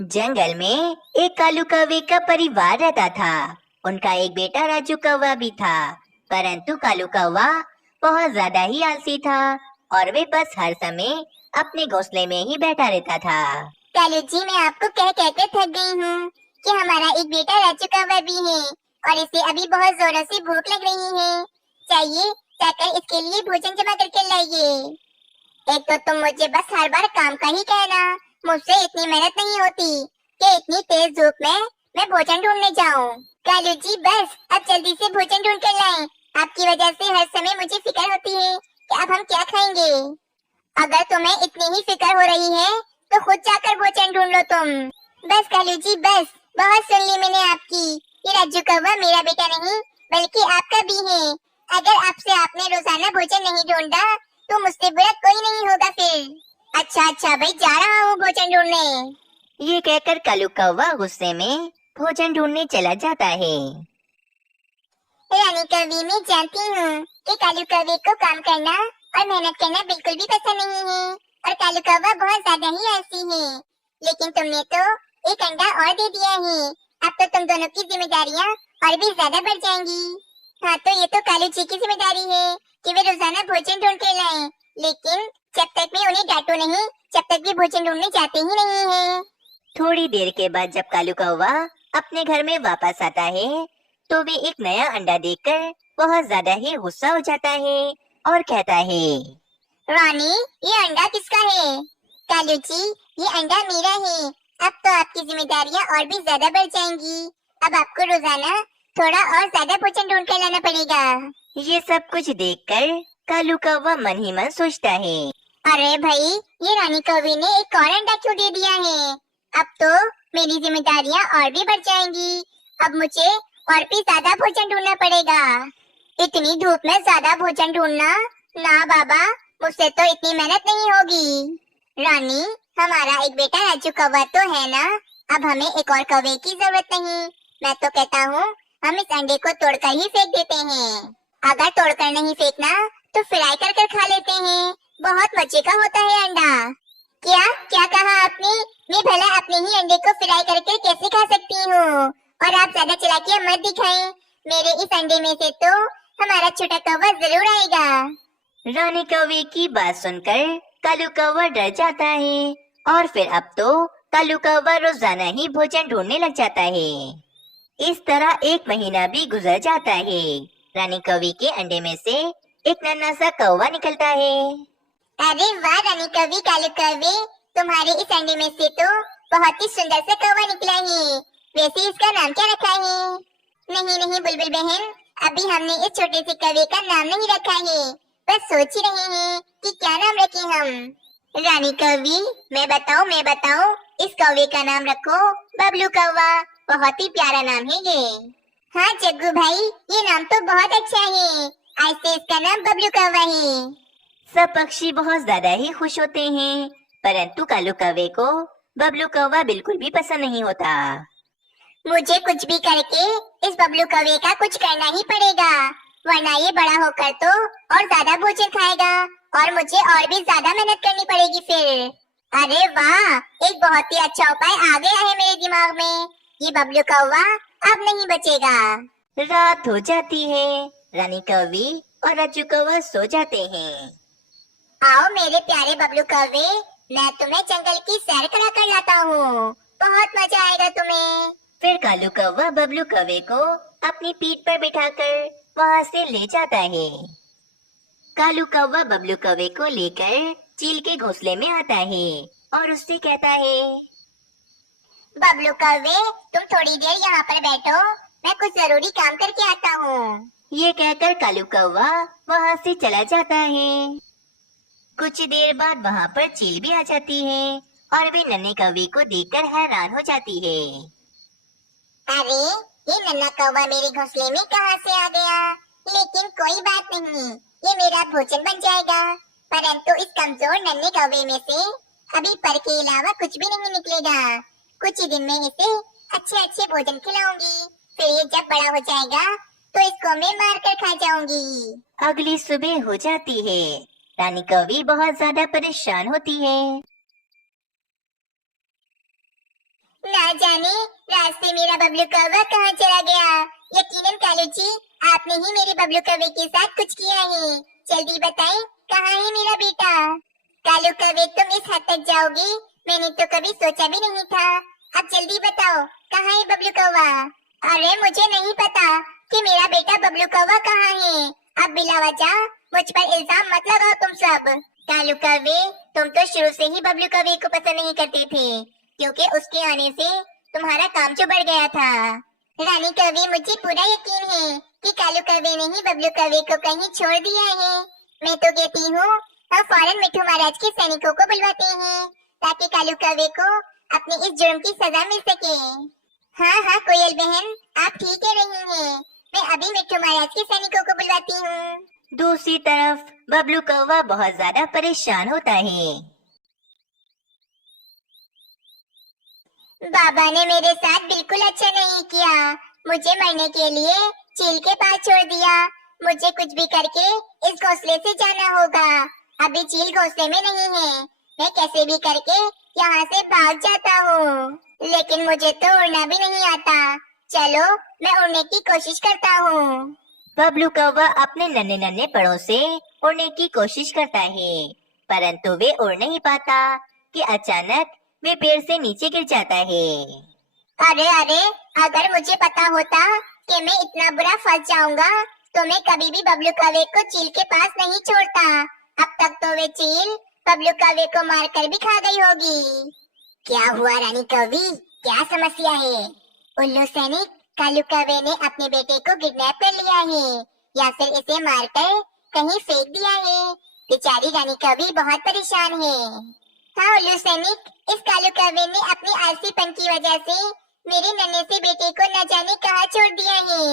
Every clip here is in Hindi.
जंगल में एक कालू कौवे का परिवार रहता था। उनका एक बेटा राजू कौवा भी था, परंतु कालू कौवा बहुत ज्यादा ही आलसी था और वे बस हर समय अपने घोंसले में ही बैठा रहता था। कालू जी, मैं आपको कह कहकर थक गई हूँ कि हमारा एक बेटा राजू कौवा भी है और इसे अभी बहुत जोरों से भूख लग रही है। चाहिए जाकर इसके लिए भोजन जमा करके लाइए। एक तो तुम मुझे बस हर बार काम का ही कहना, मुझसे इतनी मेहनत नहीं होती कि इतनी तेज धूप में मैं भोजन ढूंढने जाऊं। कालू जी, बस अब जल्दी से भोजन ढूंढ कर लाएं। आपकी वजह से हर समय मुझे फिक्र होती है कि अब हम क्या खाएंगे। अगर तुम्हें इतनी ही फिक्र हो रही है तो खुद जाकर भोजन ढूंढ लो तुम। बस कालू जी बस, बहुत सुन ली मैंने आपकी। ये राजू कौवा मेरा बेटा नहीं बल्कि आपका भी है। अगर आपसे आपने रोजाना भोजन नहीं ढूंढा तो मुझसे बुरा कोई नहीं होगा फिर। अच्छा अच्छा भाई, जा रहा हूँ भोजन ढूंढने। ये कहकर कालू कौवा गुस्से में भोजन ढूंढने चला जाता है। रानी कौवी, मैं जानती हूँ कि कालू कौवे को काम करना और मेहनत करना बिल्कुल भी पसंद नहीं है और कालू कौवा बहुत ज्यादा ही आलसी है। लेकिन तुमने तो एक अंडा और दे दिया है। अब तो तुम दोनों की जिम्मेदारियाँ और भी ज्यादा बढ़ जाएंगी। हाँ, तो ये तो कालू जी की जिम्मेदारी है कि वे रोजाना भोजन ढूंढ कर लाएं। लेकिन जब तक मैं उन्हें डांटू नहीं, जब तक वे भोजन ढूंढने जाते ही नहीं है। थोड़ी देर के बाद जब कालू कौवा अपने घर में वापस आता है तो वे एक नया अंडा देखकर बहुत ज्यादा ही गुस्सा हो जाता है और कहता है, रानी, ये अंडा किसका है? कालू जी, ये अंडा मेरा है। अब तो आपकी जिम्मेदारियाँ और भी ज्यादा बढ़ जाएंगी। अब आपको रोजाना थोड़ा और ज्यादा भोजन ढूंढ कर लाना पड़ेगा। ये सब कुछ देखकर कालू कौवा मन ही मन सोचता है, अरे भाई, ये रानी कौवी ने एक और अंडा क्यों दे दिया है? अब तो मेरी जिम्मेदारियाँ और भी बढ़ जाएंगी। अब मुझे और भी ज्यादा भोजन ढूंढना पड़ेगा। इतनी धूप में ज्यादा भोजन ढूंढना? ना बाबा, मुझसे तो इतनी मेहनत नहीं होगी। रानी, हमारा एक बेटा राजू कौवा तो है ना, अब हमें एक और कौवे की जरूरत नहीं। मैं तो कहता हूँ हम इस अंडे को तोड़कर ही फेंक देते हैं। अगर तोड़कर नहीं फेंकना तो फ्राई कर कर खा लेते हैं। बहुत मजे का होता है अंडा। क्या क्या कहा आपने? मैं भला अपने ही अंडे को फ्राई करके कैसे खा सकती हूँ? और आप ज्यादा चालाकियाँ मत दिखाएं। मेरे इस अंडे में से तो हमारा छोटा कौवा जरूर आएगा। रानी कौवे की बात सुनकर कालू कौवा डर जाता है और फिर अब तो कालू कौवा रोजाना ही भोजन ढूंढने लग जाता है। इस तरह एक महीना भी गुजर जाता है। रानी कौवी के अंडे में से एक नन्हा सा कौवा निकलता है। अरे वाह रानी कौवी, कालू कौवे, तुम्हारे इस अंडे में से तो बहुत ही सुंदर सा कौवा निकला है। वैसे इसका नाम क्या रखा है? नहीं नहीं बुलबुल बहन, अभी हमने इस छोटे से कौवे का नाम नहीं रखा है। बस सोच ही रहे हैं कि क्या नाम रखें हम। रानी कौवी, मैं बताऊं, इस कौवे का नाम रखो बबलू कौवा। बहुत ही प्यारा नाम है ये। हाँ जग्गू भाई, ये नाम तो बहुत अच्छा है। आज से इसका नाम बबलू कौवा है। सब पक्षी बहुत ज्यादा ही खुश होते हैं, परंतु कालू कौवे को बबलू कौवा बिल्कुल भी पसंद नहीं होता। मुझे कुछ भी करके इस बबलू कौवे का कुछ करना ही पड़ेगा, वरना ये बड़ा होकर तो और ज्यादा भोजन खाएगा और मुझे और भी ज्यादा मेहनत करनी पड़ेगी फिर। अरे वाह, एक बहुत ही अच्छा उपाय आ गया है मेरे दिमाग में। ये बबलू कौवा अब नहीं बचेगा। रात हो जाती है। रानी कौवी और राजू कौवा सो जाते हैं। आओ मेरे प्यारे बबलू कौवे, मैं तुम्हें जंगल की सैर करा कर लाता हूँ। बहुत मजा आएगा तुम्हें। फिर कालू कौवा बबलू कौवे को अपनी पीठ पर बिठाकर वहाँ से ले जाता है। कालू कौवा बबलू कौवे को लेकर चील के घोंसले में आता है और उससे कहता है, बबलू कौवे, तुम थोड़ी देर यहाँ पर बैठो, मैं कुछ जरूरी काम करके आता हूँ। ये कहकर कालू कौवा वहाँ से चला जाता है। कुछ देर बाद वहाँ पर चील भी आ जाती है और वे नन्हे कौवे को देखकर हैरान हो जाती है। अरे, ये नन्हा कौवा मेरे घोंसले में कहाँ से आ गया? लेकिन कोई बात नहीं, ये मेरा भोजन बन जाएगा। परंतु इस कमजोर नन्हे कौवे में से अभी पर के अलावा कुछ भी नहीं निकलेगा। कुछ ही दिन में इसे अच्छे अच्छे भोजन खिलाऊंगी, फिर ये जब बड़ा हो जाएगा तो इसको मैं मार कर खा जाऊंगी। अगली सुबह हो जाती है। रानी कौवी बहुत ज्यादा परेशान होती है। ये मेरा बबलू कौवा कहाँ चला गया? यकीनन कालू जी, आपने ही मेरे बबलू कौवे के साथ कुछ किया है। जल्दी बताएं, कहाँ है मेरा बेटा? कालू कौवे, तुम इस हद तक जाओगे, मैंने तो कभी सोचा भी नहीं था। अब जल्दी बताओ, कहाँ है बबलू कौवा? अरे मुझे नहीं पता कि मेरा बेटा बबलू कौवा कहाँ है। अब बिला वजह मुझ पर इल्जाम मत लगाओ तुम सब। कालू कौवे, तुम तो शुरू से ही बबलू कौवे को पसंद नहीं करते थे, क्योंकि उसके आने से तुम्हारा काम जो बढ़ गया था। रानी कौवे, मुझे पूरा यकीन है कि कालू कौवे ने ही बबलू कौवे को कहीं छोड़ दिया है। मैं तो कहती हूँ हम फौरन मिठू महाराज के सैनिकों को बुलवाते हैं, ताकि कालू कौवे को अपने इस जुर्म की सजा मिल सके। हाँ हाँ कोयल बहन, आप ठीक कह रही हैं। मैं अभी मिठू महाराज के सैनिकों को बुलवाती हूँ। दूसरी तरफ बबलू कौवा बहुत ज्यादा परेशान होता है। बाबा ने मेरे साथ बिल्कुल अच्छा नहीं किया। मुझे मरने के लिए चील के पास छोड़ दिया। मुझे कुछ भी करके इस घोंसले से जाना होगा। अभी चील घोंसले में नहीं है। मैं कैसे भी करके यहाँ से भाग जाता हूँ, लेकिन मुझे तो उड़ना भी नहीं आता। चलो मैं उड़ने की कोशिश करता हूँ। बबलू कौवा अपने नन्हे नन्हे पड़ों से उड़ने की कोशिश करता है, परंतु वे उड़ नहीं पाता कि अचानक वे पेड़ से नीचे गिर जाता है। अरे अरे, अगर मुझे पता होता कि मैं इतना बुरा फंस जाऊंगा तो मैं कभी भी बबलू कौवे को चील के पास नहीं छोड़ता। अब तक तो वे चील बबलू कौवे को मारकर भी खा गई होगी। क्या हुआ रानी कौवी, क्या समस्या है? उल्लू सैनिक, कालू कौवे ने अपने बेटे को किडनैप कर लिया है, या फिर इसे मारकर कहीं फेंक दिया है। बेचारी रानी कौवी बहुत परेशान है। हाँ उल्लू सैनिक, इस कालू कौवे ने अपनी आलसीपन की वजह से मेरे नन्हे से बेटे को न जाने कहाँ छोड़ दिया है।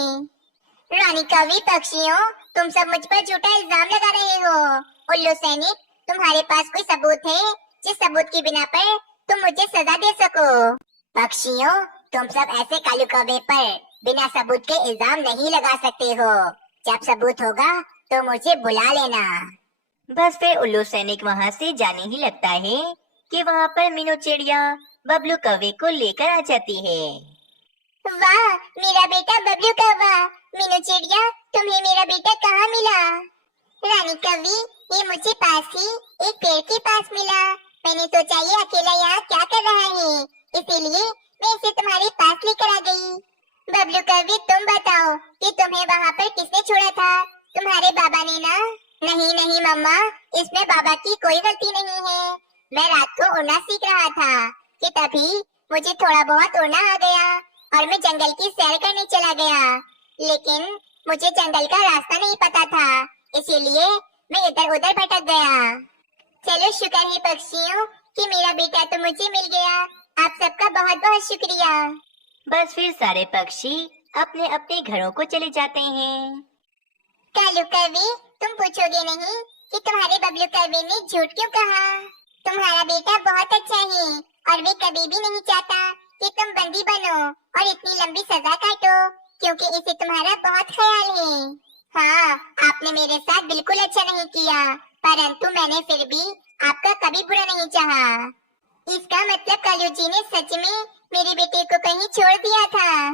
रानी कौवी पक्षियों, तुम सब मुझ पर झूठा इल्जाम लगा रहे हो। उल्लू सैनिक, तुम्हारे पास कोई सबूत है जिस सबूत की बिना पर तुम मुझे सजा दे सको? पक्षियों, तुम सब ऐसे कालू कौवे पर बिना सबूत के इल्जाम नहीं लगा सकते हो। जब सबूत होगा तो मुझे बुला लेना। बस फिर उल्लू सैनिक वहाँ से जाने ही लगता है कि वहाँ पर मीनू चिड़िया बबलू कौवे को लेकर आ जाती है। वाह, मेरा बेटा बबलू कौवा। मीनू चिड़िया, तुम्हें मेरा बेटा कहाँ मिला? रानी कौवी, ये मुझे पास ही एक पेड़ के पास मिला। मैंने सोचा ये अकेला यहाँ क्या कर रहा है, इसीलिए मैं इसे तुम्हारे पास लेकर आ गई। बबलू कौवी, तुम बताओ कि तुम्हें वहाँ पर किसने छोड़ा था? तुम्हारे बाबा ने ना? नहीं नहीं मम्मा, इसमें बाबा की कोई गलती नहीं है। मैं रात को उड़ना सीख रहा था कि तभी मुझे थोड़ा बहुत उड़ना आ गया और मैं जंगल की सैर करने चला गया, लेकिन मुझे जंगल का रास्ता नहीं पता था, इसीलिए मैं इधर उधर भटक गया। चलो शुक्र है पक्षियों कि मेरा बेटा तो मुझे मिल गया। आप सबका बहुत बहुत शुक्रिया। बस फिर सारे पक्षी अपने अपने घरों को चले जाते हैं। कालू कौवे, तुम पूछोगे नहीं कि तुम्हारे बबलू कौवे ने झूठ क्यों कहा? तुम्हारा बेटा बहुत अच्छा है और वे कभी भी नहीं चाहता कि तुम बंदी बनो और इतनी लंबी सजा काटो, क्योंकि इसे तुम्हारा बहुत ख्याल है। हाँ, आपने मेरे साथ बिल्कुल अच्छा नहीं किया, परंतु मैंने फिर भी आपका कभी बुरा नहीं चाहा। इसका मतलब कालू जी ने सच में मेरे बेटे को कहीं छोड़ दिया था।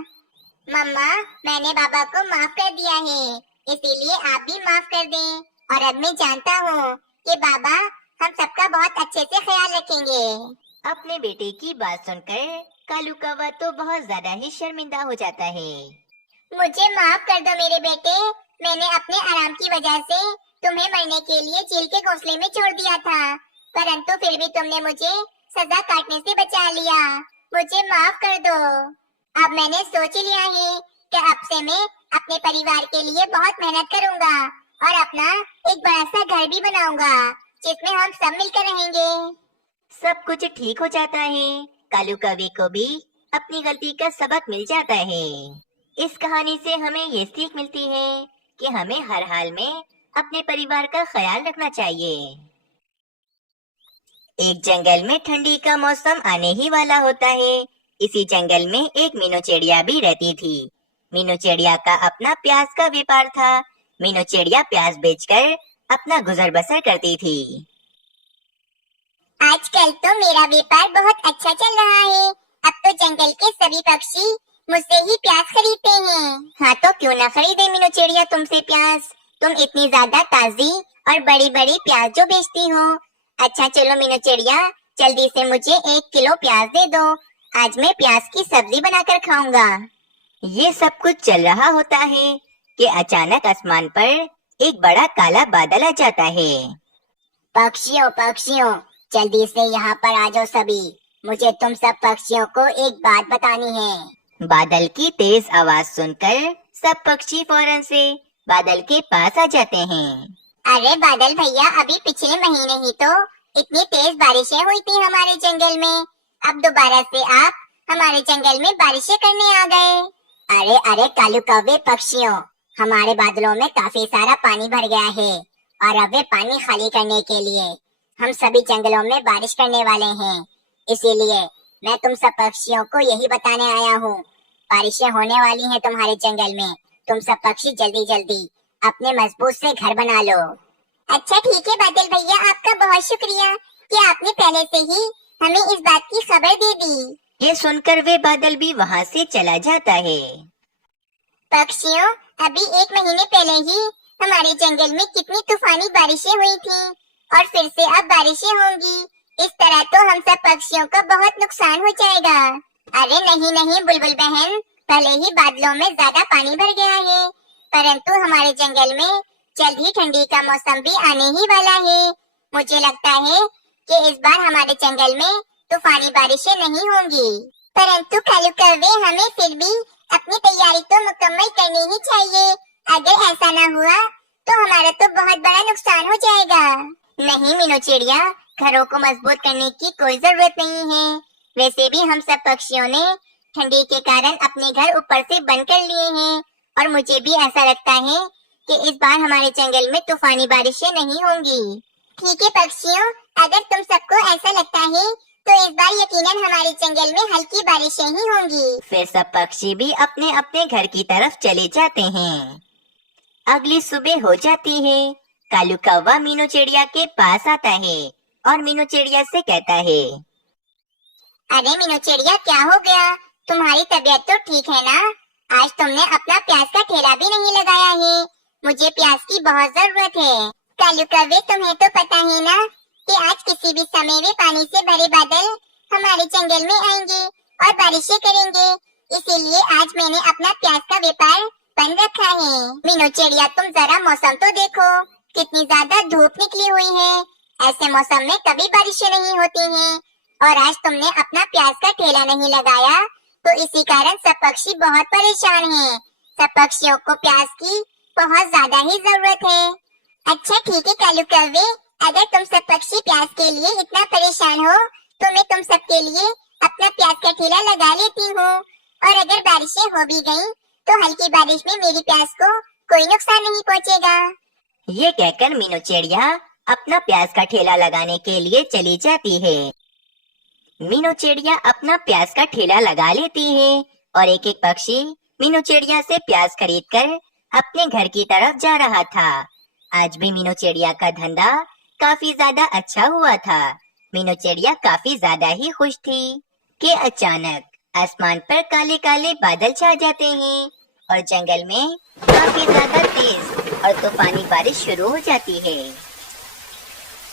मम्मा, मैंने बाबा को माफ कर दिया है, इसीलिए आप भी माफ कर दें। और अब मैं जानता हूँ कि बाबा हम सबका बहुत अच्छे से ख्याल रखेंगे। अपने बेटे की बात सुनकर कालू कौवा तो बहुत ज्यादा ही शर्मिंदा हो जाता है। मुझे माफ कर दो मेरे बेटे, मैंने अपने आराम की वजह से तुम्हें मरने के लिए चील के घोंसले में छोड़ दिया था, परंतु फिर भी तुमने मुझे सजा काटने से बचा लिया। मुझे माफ कर दो। अब मैंने सोच लिया है कि अब से मैं अपने परिवार के लिए बहुत मेहनत करूंगा और अपना एक बड़ा सा घर भी बनाऊंगा जिसमें हम सब मिलकर रहेंगे। सब कुछ ठीक हो जाता है। कालू कौवे को भी अपनी गलती का सबक मिल जाता है। इस कहानी से हमें ये सीख मिलती है कि हमें हर हाल में अपने परिवार का ख्याल रखना चाहिए। एक जंगल में ठंडी का मौसम आने ही वाला होता है। इसी जंगल में एक मीनू चिड़िया भी रहती थी। मीनू चिड़िया का अपना प्याज का व्यापार था। मीनू चिड़िया प्याज बेचकर अपना गुजर बसर करती थी। आजकल तो मेरा व्यापार बहुत अच्छा चल रहा है। अब तो जंगल के सभी पक्षी मुझसे ही प्याज खरीदते हैं। हाँ तो क्यों ना खरीदे मीनू चिड़िया तुमसे प्याज, तुम इतनी ज्यादा ताजी और बड़ी बड़ी प्याज जो बेचती हो। अच्छा चलो मीनू चिड़िया, जल्दी से मुझे 1 किलो प्याज दे दो, आज मैं प्याज की सब्जी बनाकर खाऊंगा। ये सब कुछ चल रहा होता है कि अचानक आसमान पर एक बड़ा काला बादल आ जाता है। पक्षियों पक्षियों, जल्दी से यहाँ पर आ जाओ सभी, मुझे तुम सब पक्षियों को एक बात बतानी है। बादल की तेज आवाज सुनकर सब पक्षी फौरन से बादल के पास आ जाते हैं। अरे बादल भैया, अभी पिछले महीने ही तो इतनी तेज बारिशें हुई थी हमारे जंगल में, अब दोबारा से आप हमारे जंगल में बारिशें करने आ गए। अरे अरे कालू कौवे पक्षियों, हमारे बादलों में काफी सारा पानी भर गया है और अब वे पानी खाली करने के लिए हम सभी जंगलों में बारिश करने वाले हैं। इसीलिए मैं तुम सब पक्षियों को यही बताने आया हूँ, बारिशें होने वाली हैं तुम्हारे जंगल में। तुम सब पक्षी जल्दी जल्दी अपने मजबूत से घर बना लो। अच्छा ठीक है बादल भैया, आपका बहुत शुक्रिया कि आपने पहले से ही हमें इस बात की खबर दे दी। ये सुनकर वे बादल भी वहाँ से चला जाता है। पक्षियों, अभी 1 महीने पहले ही हमारे जंगल में कितनी तूफानी बारिशें हुई थी और फिर से अब बारिशें होंगी। इस तरह तो हम सब पक्षियों का बहुत नुकसान हो जाएगा। अरे नहीं नहीं बुलबुल बहन, भले ही बादलों में ज्यादा पानी भर गया है, परंतु हमारे जंगल में जल्द ही ठंडी का मौसम भी आने ही वाला है। मुझे लगता है कि इस बार हमारे जंगल में तूफानी बारिशें नहीं होंगी। परंतु कालू कौवे, हमें फिर भी अपनी तैयारी तो मुकम्मल करनी ही चाहिए। अगर ऐसा न हुआ तो हमारा तो बहुत बड़ा नुकसान हो जाएगा। नहीं मीनू चिड़िया, घरों को मजबूत करने की कोई जरूरत नहीं है। वैसे भी हम सब पक्षियों ने ठंडी के कारण अपने घर ऊपर से बंद कर लिए हैं और मुझे भी ऐसा लगता है कि इस बार हमारे जंगल में तूफानी बारिशें नहीं होंगी। ठीक है पक्षियों, अगर तुम सबको ऐसा लगता है तो इस बार यकीनन हमारे जंगल में हल्की बारिशें ही होंगी। फिर सब पक्षी भी अपने अपने घर की तरफ चले जाते हैं। अगली सुबह हो जाती है। कालू कौवा मीनू चिड़िया के पास आता है और मीनू चिड़िया से कहता है, अरे मीनू चिड़िया, क्या हो गया? तुम्हारी तबीयत तो ठीक है ना? आज तुमने अपना प्याज का ठेला भी नहीं लगाया है। मुझे प्याज की बहुत जरूरत है। कालू कौवे, तुम्हें तो पता है ना कि आज किसी भी समय वे पानी से भरे बादल हमारे जंगल में आएंगे और बारिशें करेंगे। इसीलिए आज मैंने अपना प्याज का व्यापार बंद रखा है। मीनू चिड़िया, तुम जरा मौसम तो देखो, कितनी ज्यादा धूप निकली हुई है। ऐसे मौसम में कभी बारिशें नहीं होती हैं और आज तुमने अपना प्याज का ठेला नहीं लगाया तो इसी कारण सब पक्षी बहुत परेशान हैं। सब पक्षियों को प्याज की बहुत ज्यादा ही जरूरत है। अच्छा ठीक है कालू कौवे, अगर तुम सब पक्षी प्याज के लिए इतना परेशान हो तो मैं तुम सब के लिए अपना प्याज का ठेला लगा लेती हूँ और अगर बारिशें हो भी गयी तो हल्की बारिश में मेरी प्याज को कोई नुकसान नहीं पहुँचेगा। ये कहकर मीनू चिड़िया अपना प्याज का ठेला लगाने के लिए चली जाती है। मीनू चिड़िया अपना प्याज का ठेला लगा लेती है और एक एक पक्षी मीनू चिड़िया से प्याज खरीदकर अपने घर की तरफ जा रहा था। आज भी मीनू चिड़िया का धंधा काफी ज्यादा अच्छा हुआ था। मीनू चिड़िया काफी ज्यादा ही खुश थी कि अचानक आसमान पर काले काले बादल छा जाते हैं और जंगल में काफी ज्यादा तेज और तूफानी बारिश शुरू हो जाती है।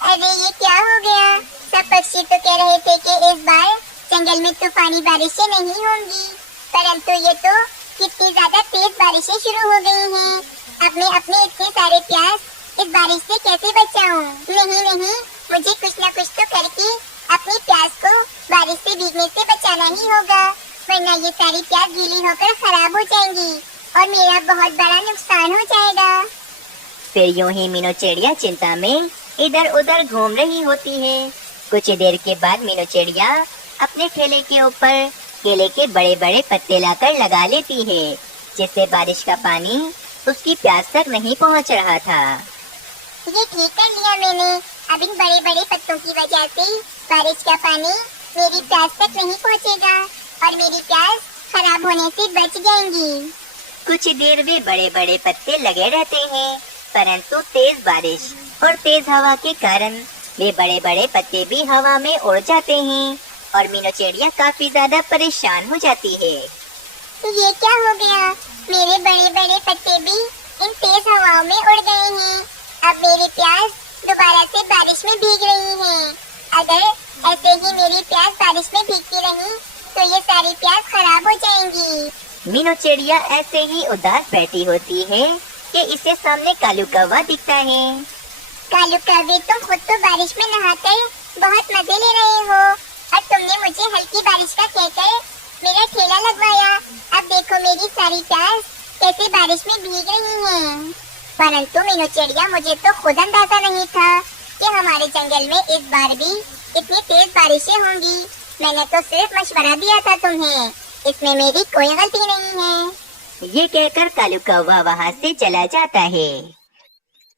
अरे ये क्या हो गया? सब पक्षी तो कह रहे थे कि इस बार जंगल में तूफानी बारिशें नहीं होंगी, परंतु ये तो कितनी ज्यादा तेज बारिशें शुरू हो गई हैं। अब मैं अपने इतने सारे प्याज इस बारिश से कैसे बचाऊं? नहीं नहीं, मुझे कुछ न कुछ तो करके अपनी प्याज को बारिश से भीगने से बचाना ही होगा, वरना ये सारी प्याज गीली होकर खराब हो जाएंगी और मेरा बहुत बड़ा नुकसान हो जाएगा। फिर यूं ही मीनू चिड़िया चिंता में इधर उधर घूम रही होती है। कुछ देर के बाद मीनू चिड़िया अपने ठेले के ऊपर केले के बड़े बड़े पत्ते लाकर लगा लेती है, जिससे बारिश का पानी उसकी प्यास तक नहीं पहुंच रहा था। ये ठीक कर लिया मैंने। अब इन बड़े बड़े पत्तों की वजह से बारिश का पानी मेरी प्यास तक नहीं पहुंचेगा और मेरी प्यास खराब होने से बच जाएंगी। कुछ देर वे बड़े बड़े पत्ते लगे रहते हैं, परंतु तेज बारिश और तेज हवा के कारण वे बड़े बड़े पत्ते भी हवा में उड़ जाते हैं और मीनू चिड़िया काफी ज्यादा परेशान हो जाती है। ये क्या हो गया? मेरे बड़े बड़े पत्ते भी इन तेज हवाओं में उड़ गए हैं। अब मेरी प्याज दोबारा से बारिश में भीग रही है। अगर ऐसे ही मेरी प्याज बारिश में भीगती रही तो ये सारी प्याज खराब हो जाएंगी। मीनू चिड़िया ऐसे ही उदास बैठी होती है कि इसे सामने कालू कौवा दिखता है। कालू कौवे, तुम खुद तो बारिश में नहाकर बहुत मजे ले रहे हो और तुमने मुझे हल्की बारिश का कहकर मेरा ठेला लगवाया। अब देखो मेरी सारी प्याज कैसे बारिश में भीग रही हैं। परंतु मीनू चिड़िया, मुझे तो खुद अंदाजा नहीं था कि हमारे जंगल में इस बार भी इतनी तेज बारिशें होंगी। मैंने तो सिर्फ मशवरा दिया था तुम्हें, इसमें मेरी कोई गलती नहीं है। ये कहकर कालू कौवा वहाँ से चला जाता है।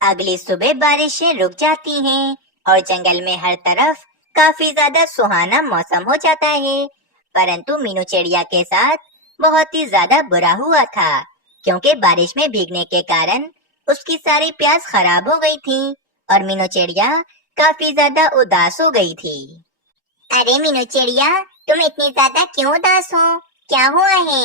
अगली सुबह बारिशें रुक जाती हैं और जंगल में हर तरफ काफी ज्यादा सुहाना मौसम हो जाता है। परंतु मीनू चिड़िया के साथ बहुत ही ज्यादा बुरा हुआ था, क्योंकि बारिश में भीगने के कारण उसकी सारी प्याज खराब हो गई थी और मीनू चिड़िया काफी ज्यादा उदास हो गई थी। अरे मीनू चिड़िया, तुम इतनी ज्यादा क्यों उदास हो? क्या हुआ है?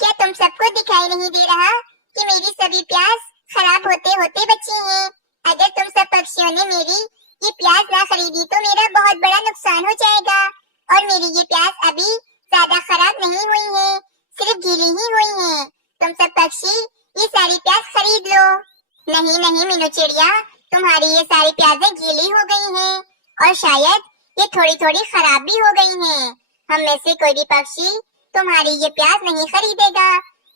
क्या तुम सबको दिखाई नहीं दे रहा कि मेरी सभी प्याज खराब होते होते बची हैं? अगर तुम सब पक्षियों ने मेरी ये प्याज ना खरीदी तो मेरा बहुत बड़ा नुकसान हो जाएगा। और मेरी ये प्याज अभी ज्यादा खराब नहीं हुई है, सिर्फ गीली ही हुई है। तुम सब पक्षी ये सारी प्याज खरीद लो। नहीं नहीं मीनू चिड़िया, तुम्हारी ये सारी प्याजें गीली हो गई हैं और शायद ये थोड़ी थोड़ी खराब भी हो गई हैं। हम में से कोई भी पक्षी तुम्हारी ये प्याज नहीं खरीदेगा।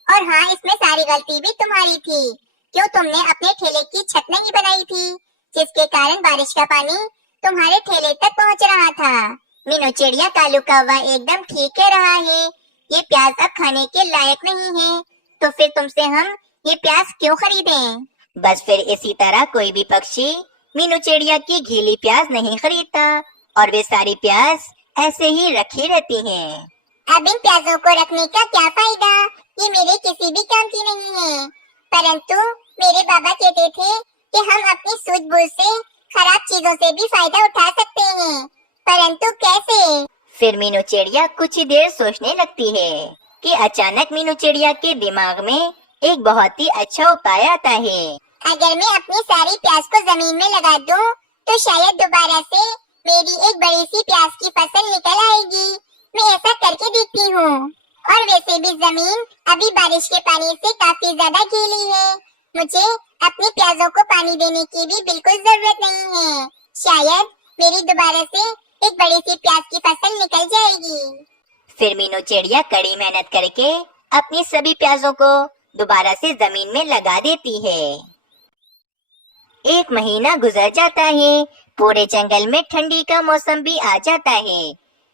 और हाँ, इसमें सारी गलती भी तुम्हारी थी। क्यों तुमने अपने ठेले की छत नहीं बनाई थी, जिसके कारण बारिश का पानी तुम्हारे ठेले तक पहुंच रहा था। मीनू चिड़िया, कालू कौवा एकदम ठीक कह रहा है। ये प्याज अब खाने के लायक नहीं है, तो फिर तुमसे हम ये प्याज क्यों खरीदें? बस फिर इसी तरह कोई भी पक्षी मीनू चिड़िया की गीली प्याज नहीं खरीदता और वे सारी प्याज ऐसे ही रखी रहती हैं। अब इन प्याजों को रखने का क्या फायदा? ये मेरे किसी भी काम की नहीं है। परंतु मेरे बाबा कहते थे कि हम अपनी सूझबूझ से खराब चीजों से भी फायदा उठा सकते हैं। परंतु कैसे? फिर मीनू चिड़िया कुछ ही देर सोचने लगती है कि अचानक मीनू चिड़िया के दिमाग में एक बहुत ही अच्छा उपाय आता है। अगर मैं अपनी सारी प्याज को जमीन में लगा दूं, तो शायद दोबारा से मेरी एक बड़ी सी प्याज की फसल निकल आएगी। मैं ऐसा करके देखती हूँ। और वैसे भी जमीन अभी बारिश के पानी से काफी ज्यादा गीली है। मुझे अपनी प्याजों को पानी देने की भी बिल्कुल जरूरत नहीं है। शायद मेरी दोबारा से एक बड़ी सी प्याज की फसल निकल जाएगी। फिर मीनू चिड़िया कड़ी मेहनत करके अपनी सभी प्याजों को दोबारा से जमीन में लगा देती है। एक महीना गुजर जाता है। पूरे जंगल में ठंडी का मौसम भी आ जाता है।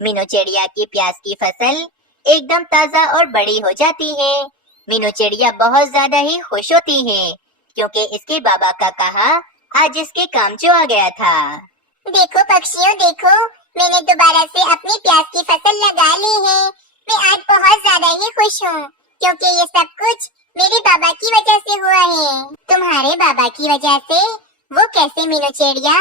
मीनू चिड़िया की प्याज की फसल एकदम ताजा और बड़ी हो जाती है। मीनू चिड़िया बहुत ज्यादा ही खुश होती है, क्योंकि इसके बाबा का कहा आज इसके काम जो आ गया था। देखो पक्षियों, देखो मैंने दोबारा से अपनी प्याज की फसल लगा ली है। मैं आज बहुत ज्यादा ही खुश हूँ, क्योंकि ये सब कुछ मेरे बाबा की वजह से हुआ है। तुम्हारे बाबा की वजह से? वो कैसे मीनू चिड़िया?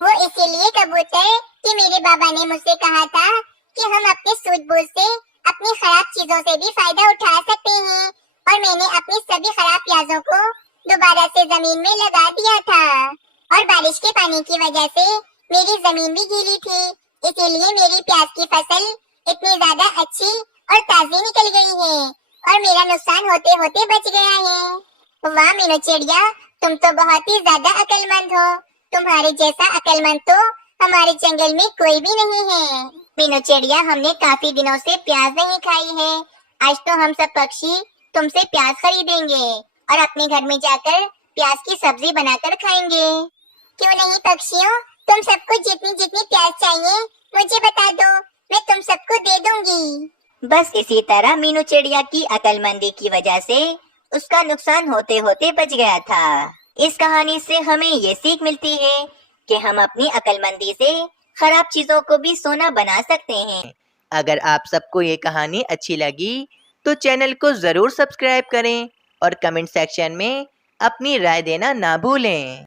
वो इसीलिए कबूतर कि मेरे बाबा ने मुझसे कहा था कि हम अपने सूझबूझ से अपनी खराब चीजों से भी फायदा उठा सकते हैं। और मैंने अपनी सभी खराब प्याजों को दोबारा से जमीन में लगा दिया था। और बारिश के पानी की वजह से मेरी जमीन भी गीली थी, इसीलिए मेरी प्याज की फसल इतनी ज्यादा अच्छी और ताजी निकल गई है और मेरा नुकसान होते होते बच गया है। वाह मीनू चिड़िया, तुम तो बहुत ही ज्यादा अक्लमंद हो। तुम्हारे जैसा अक्लमंद तो हमारे जंगल में कोई भी नहीं है। मीनू चिड़िया, हमने काफी दिनों से प्याज नहीं खाई है। आज तो हम सब पक्षी तुमसे प्याज खरीदेंगे और अपने घर में जाकर प्याज की सब्जी बनाकर खाएंगे। क्यों नहीं पक्षियों, तुम सबको जितनी जितनी प्याज चाहिए मुझे बता दो, मैं तुम सबको दे दूंगी। बस इसी तरह मीनू चिड़िया की अक्लमंदी की वजह से उसका नुकसान होते होते बच गया था। इस कहानी से हमें ये सीख मिलती है कि हम अपनी अक्लमंदी से खराब चीजों को भी सोना बना सकते हैं। अगर आप सबको ये कहानी अच्छी लगी तो चैनल को ज़रूर सब्सक्राइब करें और कमेंट सेक्शन में अपनी राय देना ना भूलें।